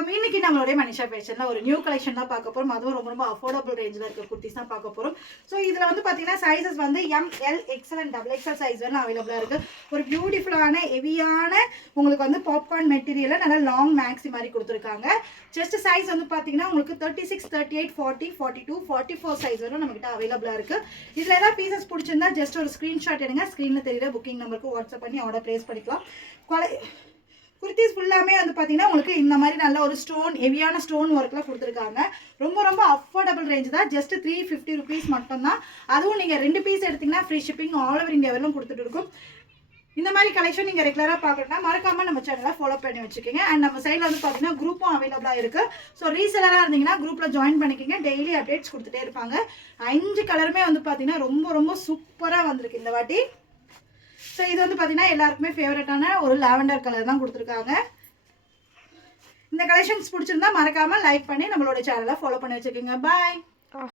வணக்கம். இன்னைக்கு நம்மளுடைய மனிஷா ஃபேஷன்ல ஒரு நியூ கலெக்ஷன் தான் பார்க்க போறோம். அதுவும் ரொம்ப ரொம்ப அஃபோர்டபுள் ரேஞ்சில் இருக்க குர்த்திஸ் தான் பார்க்க போறோம். ஸோ இதில் வந்து பார்த்தீங்கன்னா சைஸஸ் வந்து ML XL and XXL size வந்து அவைலபிளாக இருக்குது. ஒரு பியூட்டிஃபுல்லான ஹெவியான உங்களுக்கு வந்து பாப்கார்ன் மெட்டீரியலில் நல்லா லாங் மேக்ஸி மாதிரி கொடுத்துருக்காங்க. செஸ்ட் சைஸ் வந்து பார்த்தீங்கன்னா உங்களுக்கு 36, 38, 40, 42, 44 சைஸ் வரும் நம்மகிட்ட அவைலபிளாக இருக்குது. இதில் ஏதாவது பீசஸ் பிடிச்சிருந்தா ஜஸ்ட் ஒரு ஸ்க்ரீன்ஷாட் எடுங்க. ஸ்க்ரீனில் தெரியுற புக்கிங் நம்பருக்கு வாட்ஸ்அப் பண்ணி ஆர்டர் ப்ளேஸ் பண்ணிக்கலாம். குர்த்திஸ் ஃபுல்லாமே வந்து பார்த்தீங்கன்னா உங்களுக்கு இந்த மாதிரி நல்ல ஒரு ஸ்டோன் ஹெவியான ஸ்டோன் ஒர்க்கில் கொடுத்துருக்காங்க. ரொம்ப ரொம்ப அஃபோர்டபுள் ரேஞ்ச் தான். ஜஸ்ட் 350 ருபீஸ் மட்டும்தான். அதுவும் நீங்கள் 2 பீஸ் எடுத்திங்கன்னா free shipping all over India வரையும் கொடுத்துட்டு இருக்கும். இந்த மாதிரி கலெக்ஷன் நீங்கள் ரெகுலராக பார்க்கணும்னா மறக்காமல் நம்ம சேனலை ஃபாலோ பண்ணி வச்சுக்கோங்க. அண்ட் நம்ம சைடில் வந்து பார்த்தீங்கன்னா குரூப்பும் அவைலபிளாக இருக்குது. ஸோ ரீசெலராக இருந்தீங்கன்னா குரூப்பில் ஜாயின் பண்ணிக்கிங்க. டெய்லி அப்டேட்ஸ் கொடுத்துட்டே இருப்பாங்க. 5 கலருமே வந்து பார்த்தீங்கன்னா ரொம்ப ரொம்ப சூப்பராக வந்திருக்கு இந்த வாட்டி. ஸோ இது வந்து பார்த்தீங்கன்னா எல்லாருக்குமே ஃபேவரட்டான ஒரு லாவெண்டர் கலர் தான் கொடுத்துருக்காங்க. இந்த கலெக்ஷன்ஸ் பிடிச்சிருந்தா மறக்காமல் லைக் பண்ணி நம்மளோட சேனலை ஃபாலோ பண்ணி வச்சுக்கோங்க. பாய்.